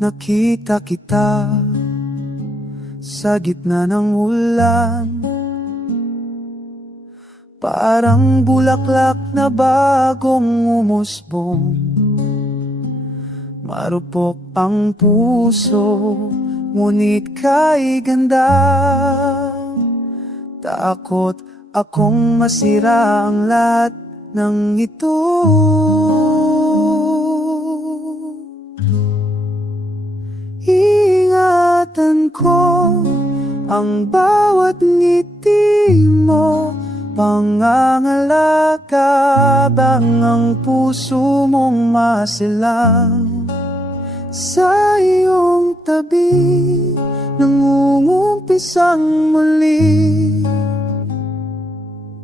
nakita kita sa gitna ng ulan. Parang bulaklak na bagong umusbong. Marupok ang puso, ngunit kay ganda. Takot akong masira ang lahat ng ito. Ingatan ko ang bawat ngiti mo. Pangangalaga bang ang puso mong masilang sa iyong tabi, nangungumpisang muli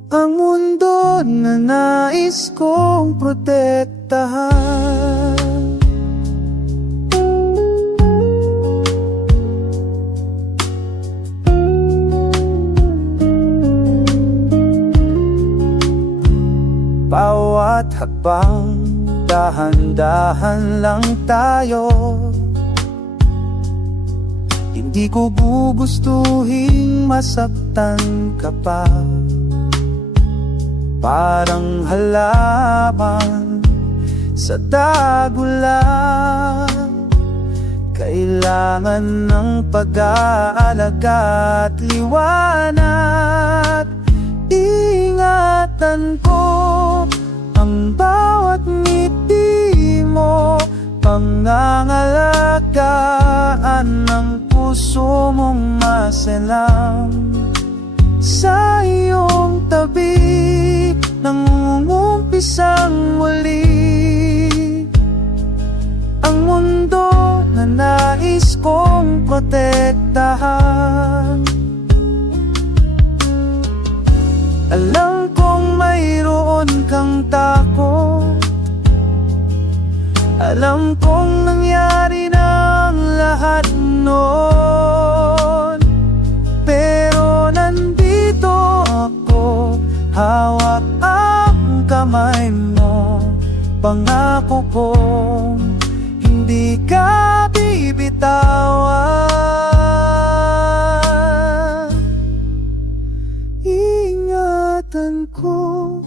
ang mundo na nais kong protektahan. Bawat hakbang, dahan-dahan lang tayo. Hindi ko gugustuhin masaktan ka pa. Parang halaman sa dagulan, kailangan ng pag-aalaga at liwanag. Ingatan ko ang bawat ngiti mo, pangangalagaan ng puso mong maselang sa iyong tabi, nangungumpisang muli ang mundo na nais kong protektahan. Alam kong mayroon kang takot, alam kong nangyari na ang lahat noon, pero nandito ako, hawak ang kamay mo. Pangako kong hindi ka bibitawan. Ingatan ko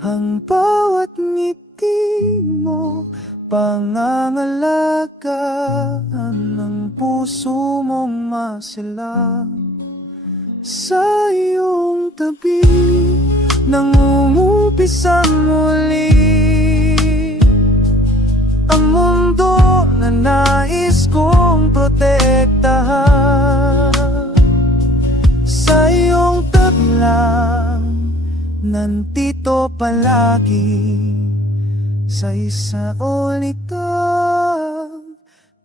ang bawat ngiti mo, pangangalagaan ng puso mong masilang sa iyong tabi, nangungumpisang muli ang mundo na nais kong protektahan. Sa iyong tabi lang, nandito palagi, sa isa ulitang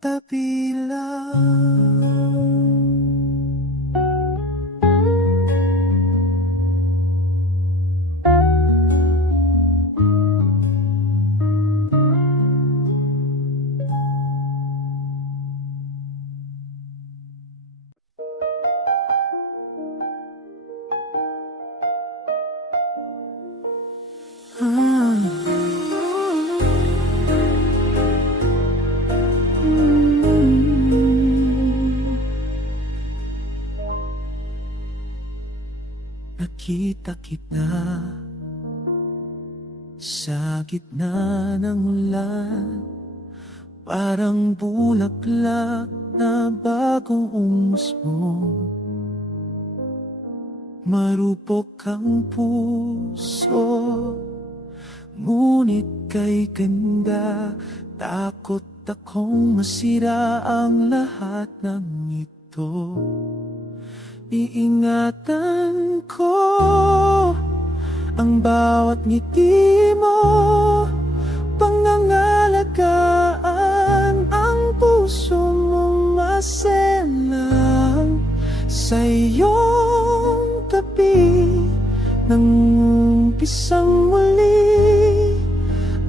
tabi lang. Nakita kita sa gitna ng ulan, parang bulaklak na bagong umusbong. Marupok ang puso, ngunit kay ganda. Takot akong masira ang lahat ng ito. Iingatan ko ang bawat ngiti mo, pangangalagaan ang puso mong maselang sa iyong tabi, nangumpisang muli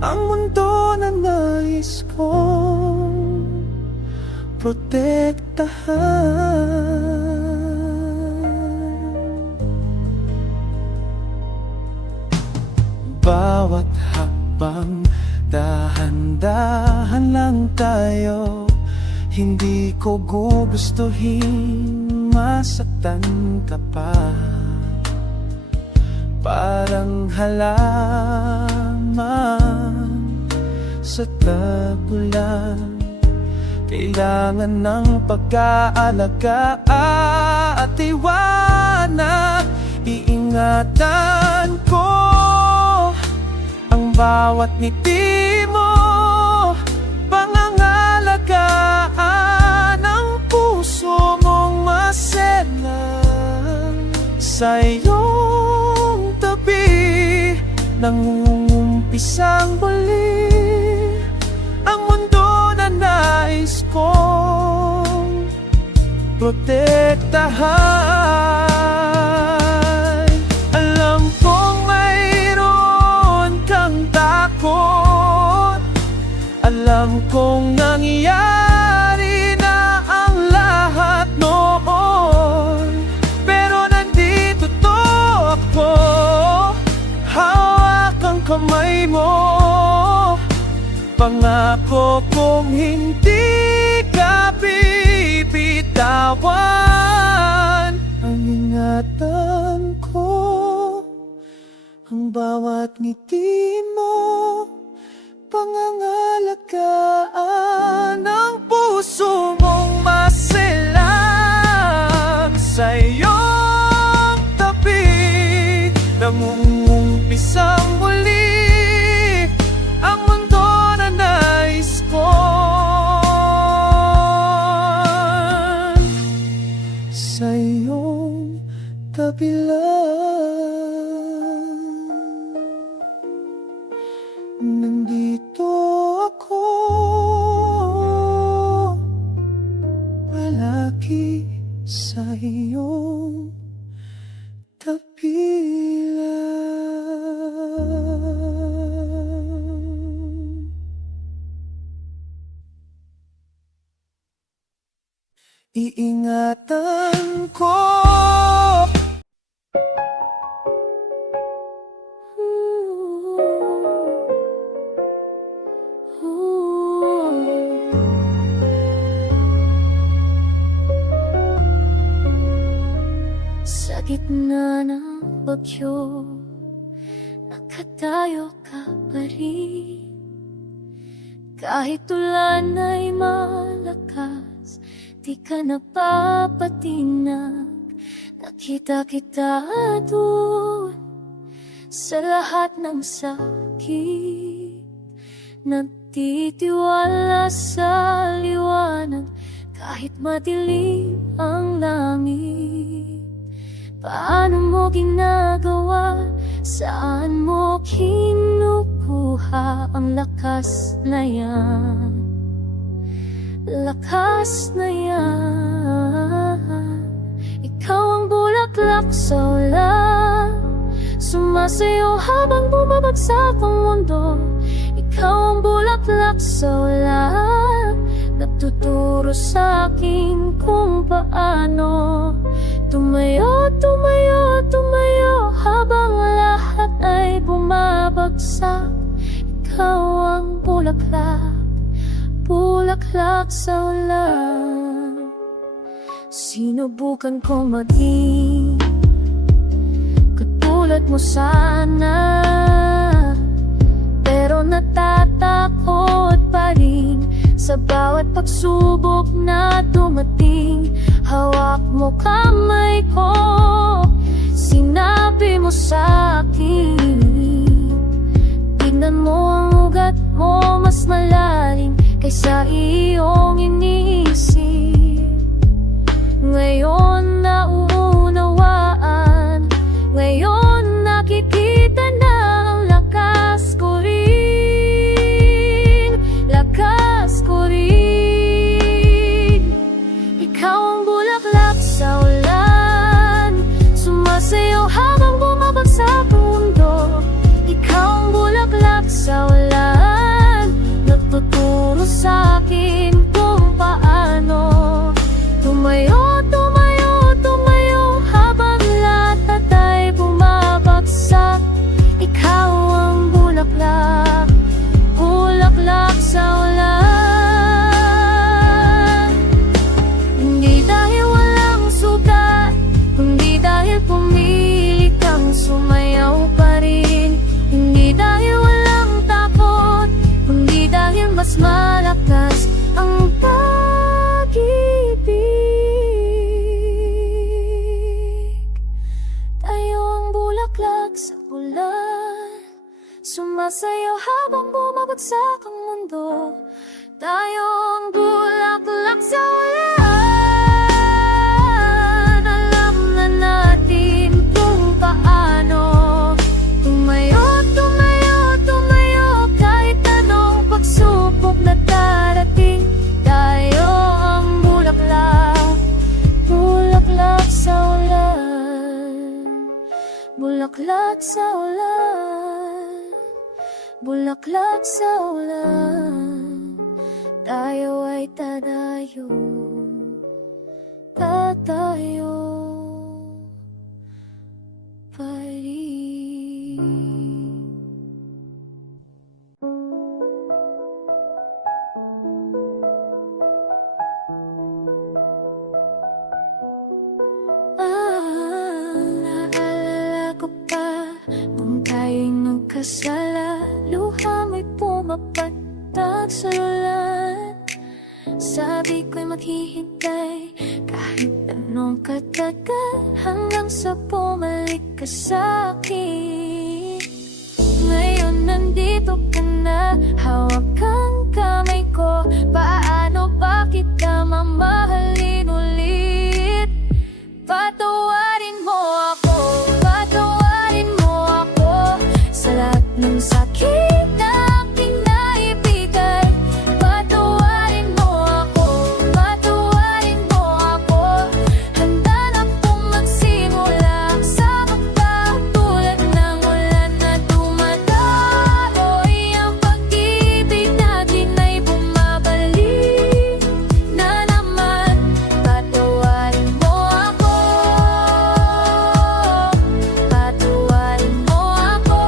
ang mundo na nais kong protektahan. Bawat hakbang, dahan-dahan lang tayo. ko gugustuhin masaktan ka pa. Parang halaman sa tagulan, kailangan ng pag-aalaga at iwanan. Iingatan ko ang bawat ngiti mo, pangangalagaan ang puso mong maselan. Sa iyong tabi, nangungumpisang muli ang mundo na nais kong protektahan. Alam kong mayroon kang takot, alam kong nangyari na ang lahat noon, pero nandito to ako, hawak ang kamay mo. Pangako kong hindi ka bibitawan. Ang ingatan ko ang bawat ngiti mo, pangangalagaan ang puso mong maselan. Sa iyong tabi, nangungumpisang muli ang mundo na nais kong. Sa iyong tabi lang, nandito ako, palagi sa iyong tabi lang. Iingatan ko sa gitna ng bagyo, nakatayo ka pa rin. Kahit ulan ay malakas, di ka napapatinag. Nakita kita doon sa lahat ng sakit, nagtitiwala sa liwanag kahit madilim ang langit. Paano mo ginagawa? Saan mo kinukuha ang lakas na yan? Lakas na yan. Ikaw ang bulaklak sa ulan, sumasayaw habang bumabagsak ang mundo. Ikaw ang bulaklak sa ulan, nagtuturo sa akin kung paano tumayo, tumayo, tumayo habang lahat ay bumabagsak. Ikaw ang bulaklak, bulaklak sa ulan. Sinubukan kong maging katulad mo sana, pero natatakot pa rin sa bawat pagsubok na dumating. Hawak mo kamay ko, sinabi mo sa akin, tignan mo ang ugat mo mas malalim kaysa iyong iniisip. Ngayon nauunawaan, ngayon nakikita na ang lakas ko rin, lakas ko rin. Ikaw ang bulaklak sa ulan, sumasayaw habang bumabagsak ang mundo. Ikaw ang bulaklak sa ulan, nagtuturo sa akin kung paano tumayo, tumayo, tumayo habang lahat ay bumabagsak. Ikaw ang bulaklak, bulaklak sa ulan. habang bumabagsak ang mundo, tayo ang bulaklak sa ulan. Alam na natin kung paano tumayo, tumayo, tumayo. Kahit anong pagsubok na darating, tayo ang bulaklak, bulaklak sa ulan. Bulaklak sa ulan, bulaklak sa ulan. Tayo ay tatayo, tatayo pa rin. Naalala ko pa nung tayo'y nagkasala, luha mo'y pumapatag sa ulan. Sabi ko'y maghihintay kahit anong katagal, hanggang sa bumalik ka sa'kin. Ngayon nandito ka na, hawak ang kamay ko. Paano ba kita mamahalin ulit? Patawarin mo ako, patawarin mo ako sa lahat ng sakit na aking naibigay. Patawarin mo ako, patawarin mo ako. Handa na pong magsimula sa magkatulad ng ulan na dumadaloy. Ang pag-ibig natin ay bumabalik na naman. Patawarin mo ako, patawarin mo ako.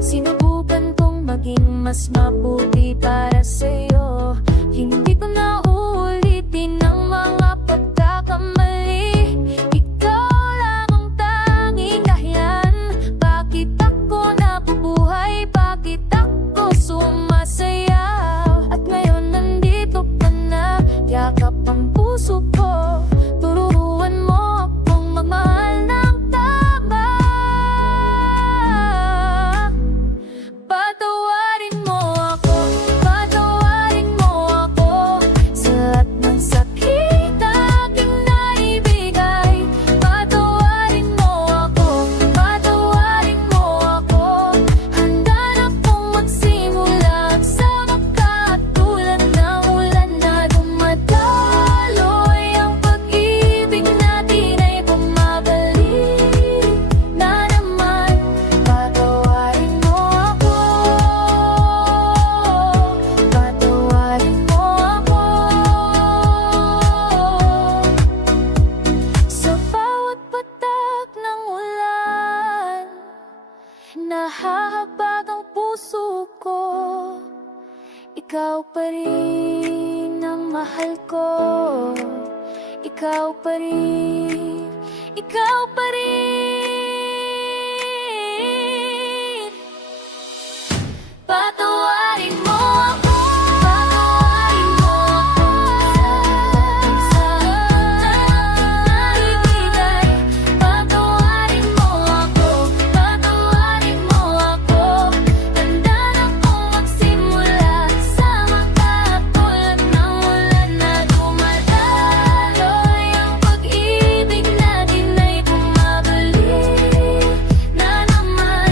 Sinubukan kong maging mas mabuti para sa'yo. Hindi ko na uulitin ang mga pagkakamali. Ikaw lang ang tanging dahilan bakit ako nabubuhay, bakit ako sumasayaw. At ngayon nandito ka na, yakap ang puso ko. Turuan mo akong magmahal ng tama. Patawarin mo ako, patawarin mo ako sa lahat ng sakit na aking naibigay. Patawarin mo ako, patawarin mo ako. Handa na pong magsimula sa magkatulad ng ulan na dumadaloy. Ang pag-ibig natin ay bumabalik na naman. Patawarin mo ako, patawarin mo ako. Sa bawat patak ng ulan, nahahabag ang puso ko. Ikaw pa rin ang mahal ko. Ikaw pa rin, ikaw pa rin. Patawarin mo ako, patawarin mo ako sa naibigay. Patawarin mo ako, patawarin mo ako. Handa na kong magsimula sa magkatulad ng ulan na dumadaloy. Ang pag-ibig natin ay bumabalik na naman.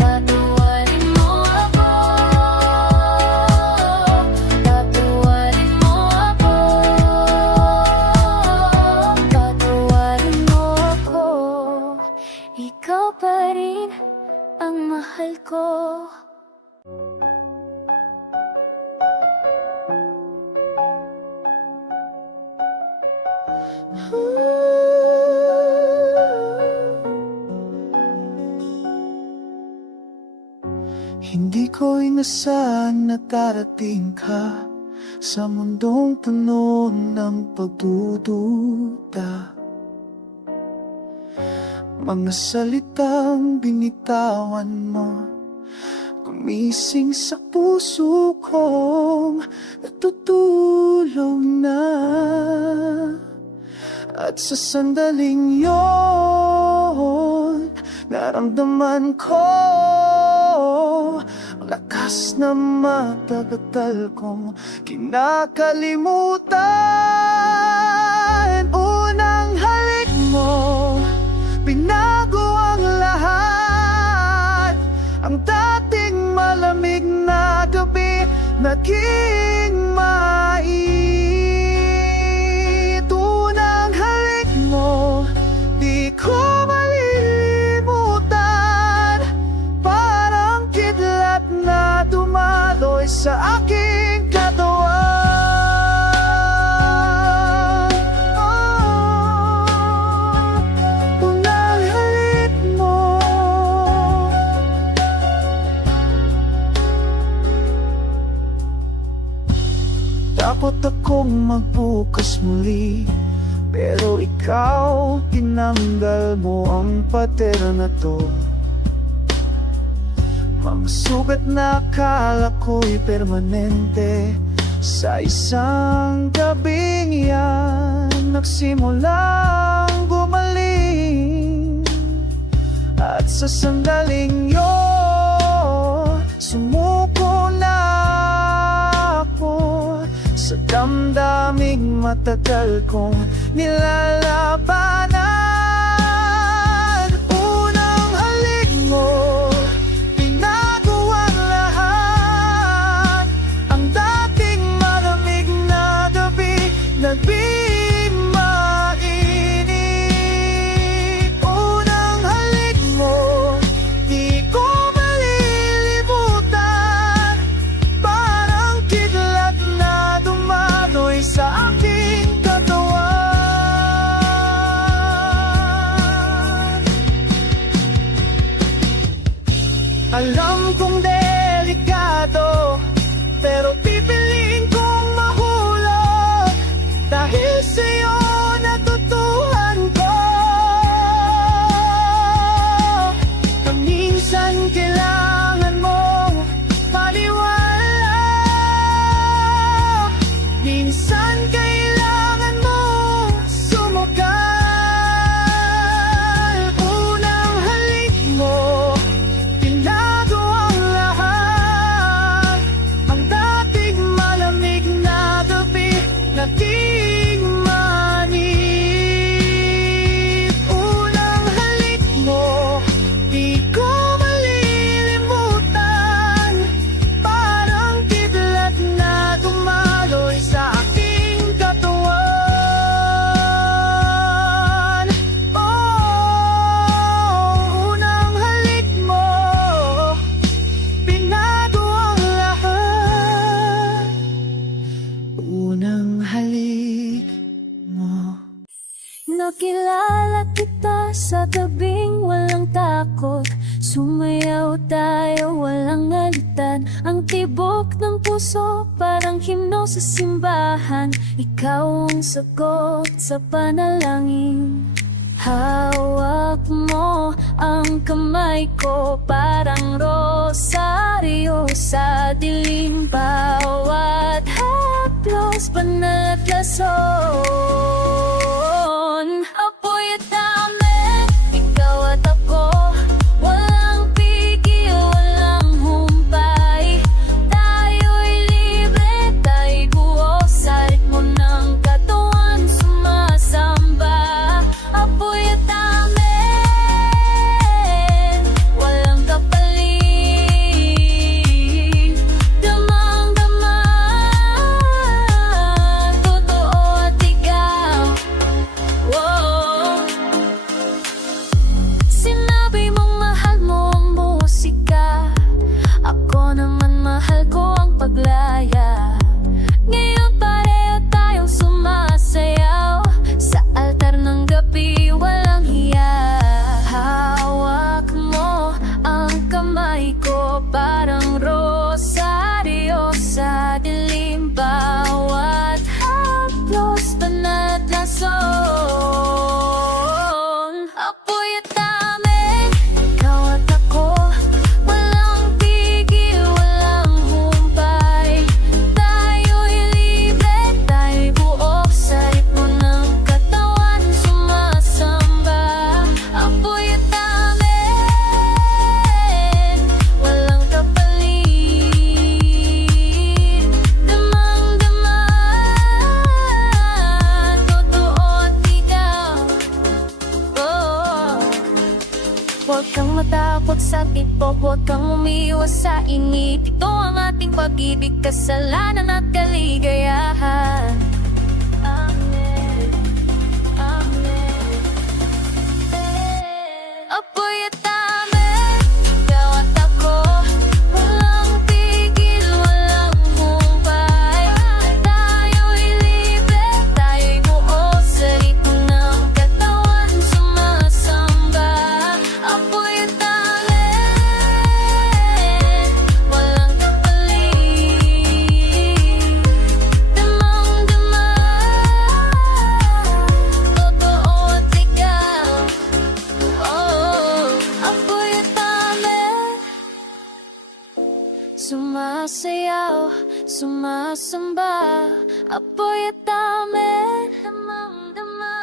Patawarin mo ako, patawarin mo ako, patawarin mo ako. Ikaw pa rin ang mahal ko. Hindi ko inasahan na darating ka sa mundong puno ng pagdududa. Mga salitang binitawan mo, gumising sa puso kong natutulog na. At sa sandaling yon, naramdaman ko ang lakas na matagal kong kinakalimutan. Unang halik mo, binago ang lahat. Ang dating malamig na gabi, naging mait. Unang halik mo, di ko malilimutan. Parang kidlat na dumaloy sa aking katawan. Unang halik mo. Dapat akong magbukas muli, pero ikaw, tinanggal mo ang pader na to. Mga sugat na akala ko'y permanente, sa isang gabing yan nagsimulang gumaling. At sa sandaling yun, sumuko na ako sa damdaming matagal kong nilalabanan. Unang halik mo, binago ang lahat. Ang dating malamig na gabi, naging mainit. Unang halik mo, di ko malilimutan. Parang kidlat na dumaloy sa aking katawan. Alam kong delikado, pero pipiliin kong mahulog. Dahil sa'yo natutuhan ko na minsan kailangan mong paniwala. Minsan kailangan mong sumugal. Unang halik mo, binago ang lahat. Ang dating malamig na gabi, naging manit. Unang halik mo, di ko malilimutan. Parang kidlat na dumaloy sa aking katawan. Unang halik mo, binago ang lahat. Unang halik mo. Nakilala kita sa tabing walang takot. Sumayaw tayo, walang alitan. Ang tibok ng puso, parang himno sa simbahan. Ikaw ang sagot sa panalangin. Hawak mo ang kamay ko, parang rosaryo sa dilim. Bawat haplos, banal at lason. Apoy at dami, ikaw at ako. Walang pigil, walang humpay. Tayo'y libre, tayo'y buo sa ritmo ng katawan, sumasamba. Apoy at dami, walang kapalit. Damang-dama, totoo at ikaw. Whoa. Sinabi mong mahal mo ang musika, ako naman mahal ko ang paglaya. Ngayon pareho tayong sumasayaw sa altar ng gabi, walang hiya. Hawak mo ang kamay ko, parang rosaryo sa dilim. Bawat haplos, banal at lason. Apoy at dami, ikaw at ako. Walang pigil, walang humpay. Tayo'y libre, tayo'y buo sa ritmo ng katawan, sumasamba. Apoy at dami, sa init. Ito ang ating pag-ibig, kasalanan at kaligayahan. Amen, amen. Apoy at amen, ikaw at ako, walang tigil, walang humpay. Tayo'y libre, tayo'y buo sa ritmo ng katawan, sumasamba. Apoy at amen, walang kapalit. Damang-dama, totoo at ikaw. Oh, apoy at amen, sumasayaw, sumasamba. Apoy at amen, damang-dama.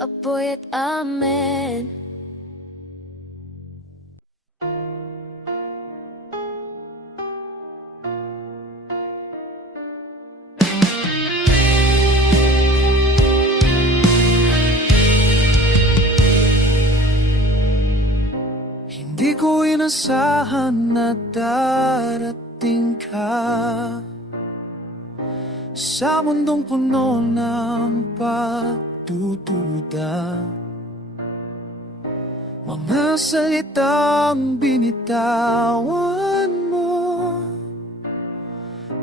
Apoy at amen. Hindi ko inasahan na darating ka sa mundong puno ng pagdududa. Mga salitang binitawan mo,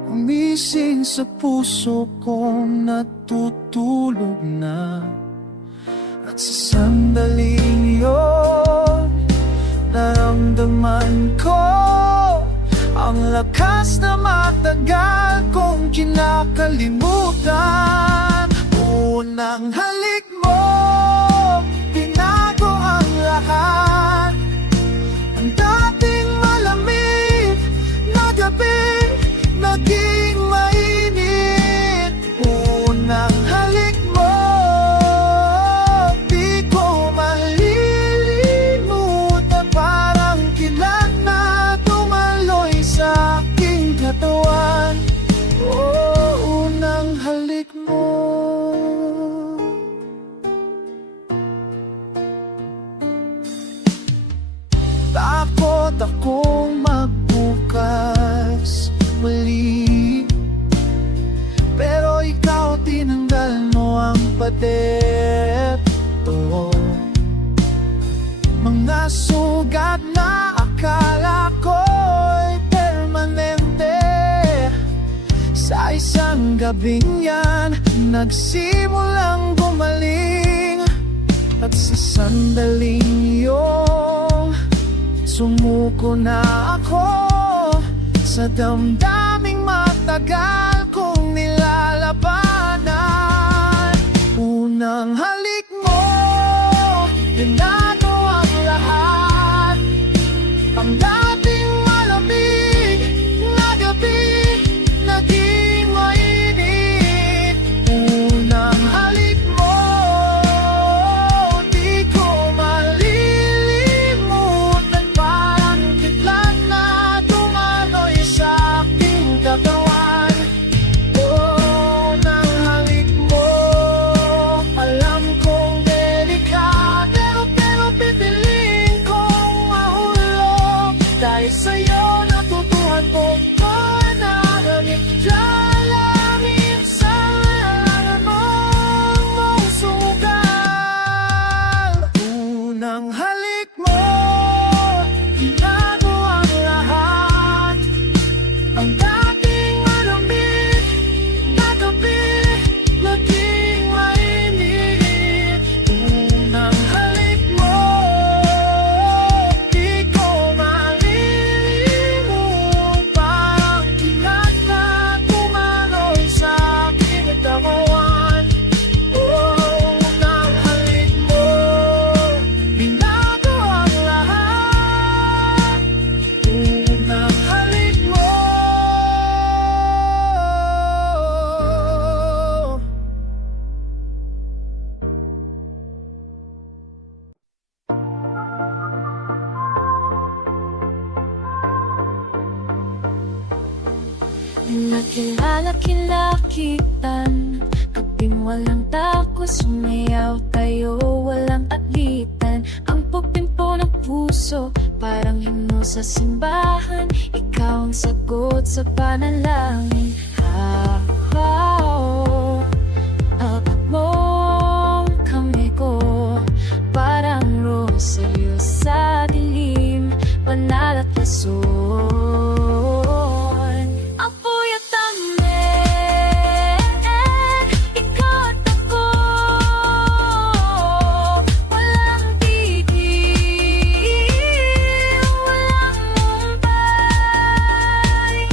umising sa puso kong natutulog na. At sa sandaling yun, naramdaman ko ang lakas na matagal kong kinakalimutan. Unang halik mo, tinago ang lahat. Ang dating malamig na gabi, naging mainit. Unang halik mo, di ko malilimutan. Parang kilat na tumaloy sa aking katawan. Oh, unang halik mo. Takot akong magbukas muli, pero ikaw tinanggal mo ang pader. Mga sugat na akala ko'y permanente, sa isang gabing yan nagsimulang gumaling. At sa sandaling iyong sumuko na ako sa damdaming matagal kong nilalabanan. Unang halik mo, tinago ang lahat. Ang dating malamig na gabi, naging mainit. Unang halik mo, di ko malilimutan. Parang kitlat na tumaloy sa aking katawan. Oh, unang halik mo, alam kong delikado, pero pipiliin kong mahulog. Dahil sa'yo natutuhan ko manahimik, dalangin sa alangan mong sugal. Unang halik mo, tinago ang lahat. Ang dating malamig na gabi, naging mainit. Unang halik mo, di ko malilimutan. Parang kilat na tumaloy sa aking katawan. Oh, unang halik mo, binago ang lahat. Unang halik mo. Nakilala-kilakitan, kaping walang takot, sumayaw tayo, walang aglitan. Ang Tampok-timpo ng puso, parang himno sa simbahan. Ikaw ang sagot sa panalangin. Abot mo kamay ko, parang rosaryo sa dilim, banal at lason. Apoy at tamen, ikaw at ako, walang tigil, walang mumpay.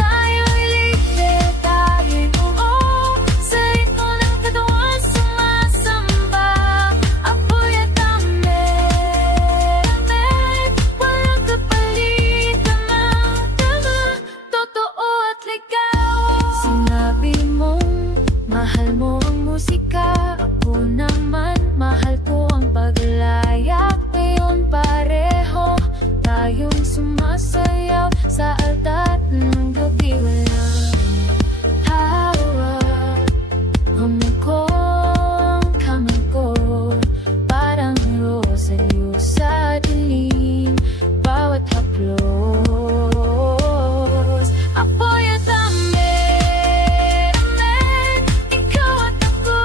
Tayo'y libre, tayo'y buo, sa ritmo ng katawan sumasamba. Apoy at tamen, walang kapalit, tama-tama, totoo at ligaw. Sinabi mong mahal mo ang musika, ako naman mahal ko ang paglayak. Ngayon pareho tayong sumasayaw sa altar ng gabi. Walang hawak, hamon ko ang kamay ko, parang rosaryo sa dilim, bawat haplos. Apoy at amen, ikaw at ako,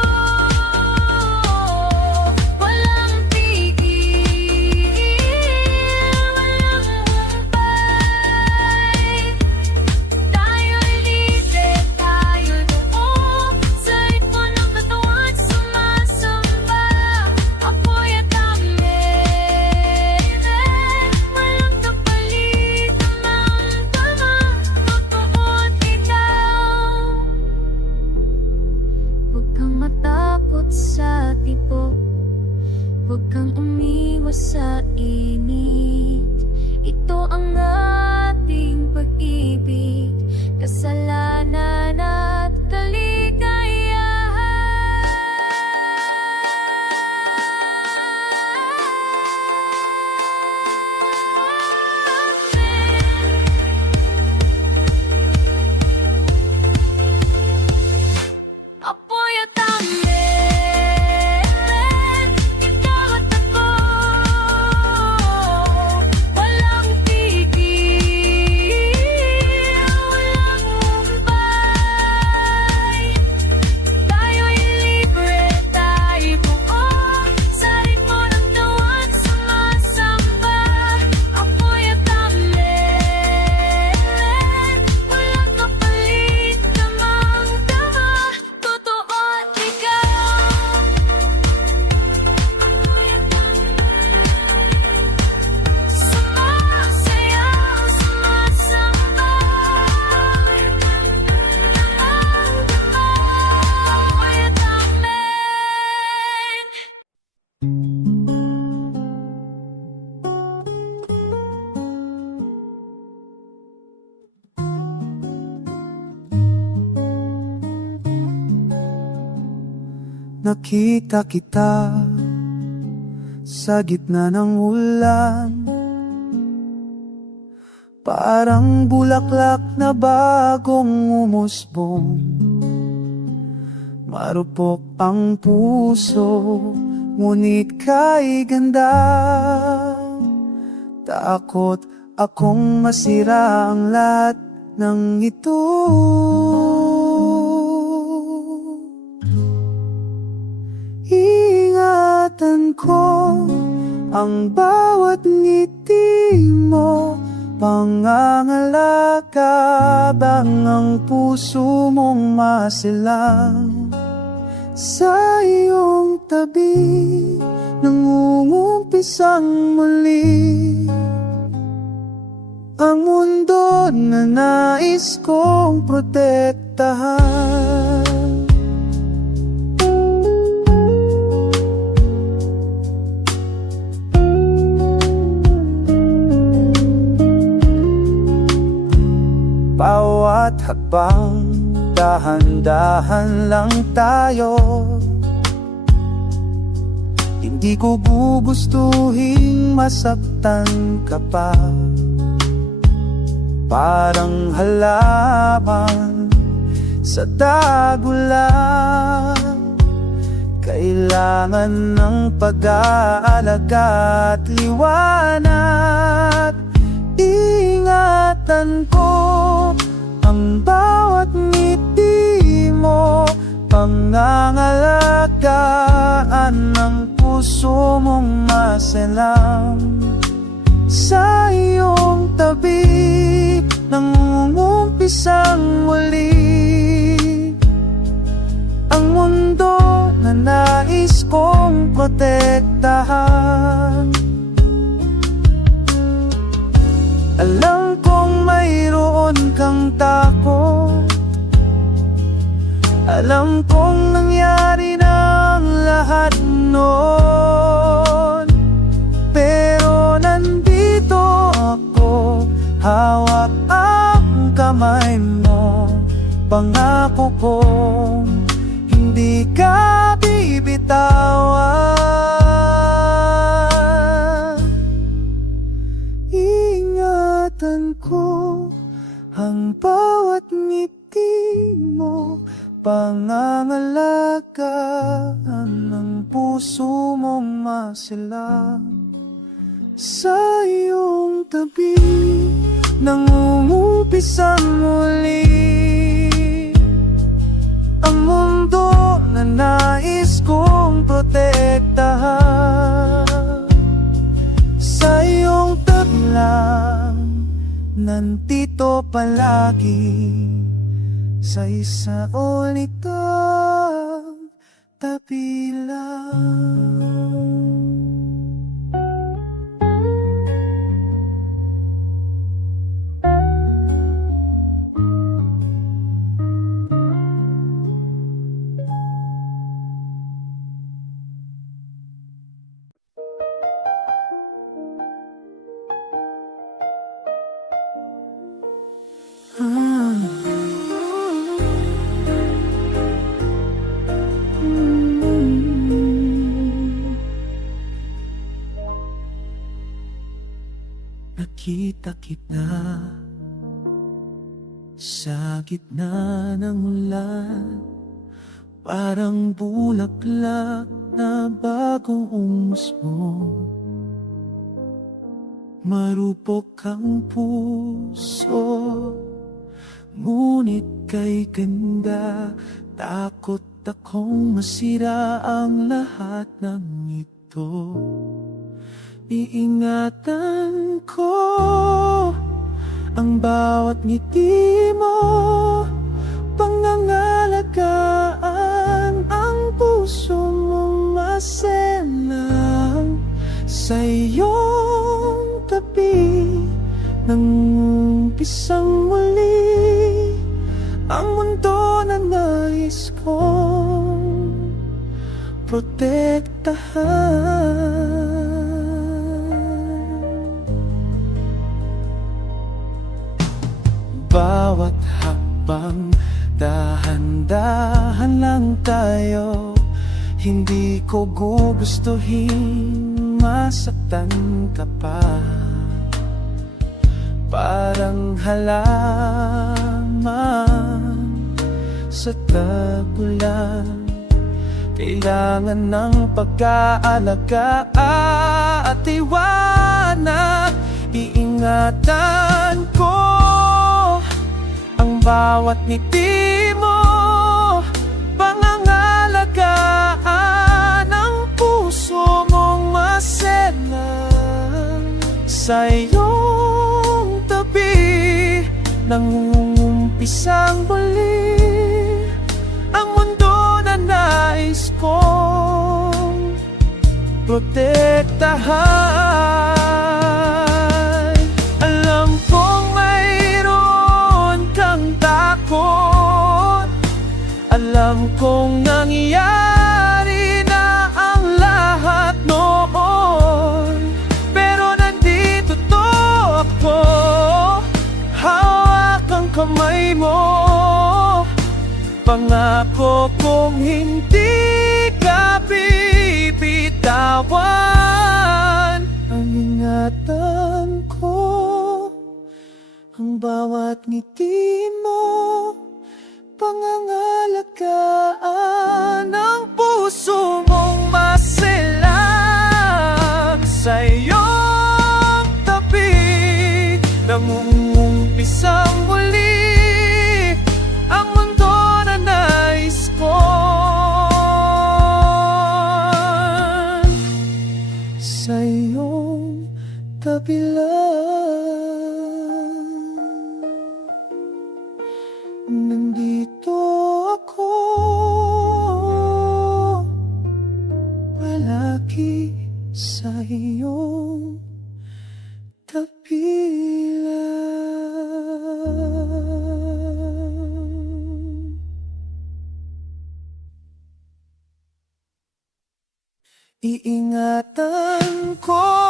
walang tigil, walang humpay. Tayo'y libre, tayo'y buo, sa ritmo ng katawan sumasamba. Apoy at amen, walang kapalit, tamang-tama, totoo at ikaw. Huwag kang matakot sa tibok, huwag kang umiwas sa init. Ito ang ating pag-ibig, kasalanan at kaligayahan. Apoy at amen, ikaw at ako, walang tigil, walang humpay. Tayo'y libre, tayo'y buo, sa ritmo ng tawan sumasamba. Apoy at amen, walang kapalit, tamang-tama, totoo at ikaw. Sumasayaw, sumasamba, apoy at amen. Nakita kita sa gitna ng ulan, parang bulaklak na bagong umusbong. Marupok ang puso, ngunit kay ganda. Takot akong masira ang lahat ng ito. Ingatan ko ang bawat ngiti mo, pangangalaga bang ang puso mong masilang. Sa iyong tabi, nangungumpisang muli ang mundo na nais kong protektahan. Bawat hakbang, dahan-dahan lang tayo. Hindi ko gugustuhin masaktan ka pa. Parang halaman sa dagulan, kailangan ng pag-aalaga at liwanag. Ingatan ko ang bawat ngiti mo, pangangalagaan ng puso mong maselang. Sa iyong tabi, nangungumpisang muli ang mundo na nais kong protektahan. Alam kong mayroon kang takot, alam kong nangyari na ang lahat noon, pero nandito ako, hawak ang kamay mo. Pangako kong hindi ka bibitawan. Ingatan ko ang bawat ngiti mo, pangangalagaan ng puso mong masilang. Sa iyong tabi, nangungumpisang muli ang mundo na nais kong protektahan. Sa iyong tabi lang, nandito palagi, sa isa ulitang tabi lang. Nakita kita sa gitna ng ulan, parang bulaklak na bagong umusbong. Marupok ang puso, ngunit kay ganda, takot akong masira ang lahat ng ito. Iingatan ko ang bawat ngiti mo, pangangalagaan ang puso mong maselang. Sa iyong tabi, nangungumpisang muli ang mundo na nais kong protektahan. Bawat hakbang, dahan-dahan lang tayo. Hindi ko gugustuhin masaktan ka pa. Parang halaman sa tagulan, kailangan ng pag-aalaga at iwanag. Iingatan ko ang bawat ngiti mo, pangangalagaan ang puso mong maselang. Sa iyong tabi, nangungumpisang muli ang mundo na nais kong protektahan. Alam kong mayroon kang takot, alam kong nangyari na ang lahat noon, pero nandito to ako, hawak ang kamay mo. Pangako kong hindi ka bibitawan. Ang ingatan ko ang bawat ngiti mo, pangangalagaan ang puso mo. tabi lang. Nandito ako, palagi sa iyong tabi lang. Iingatan ko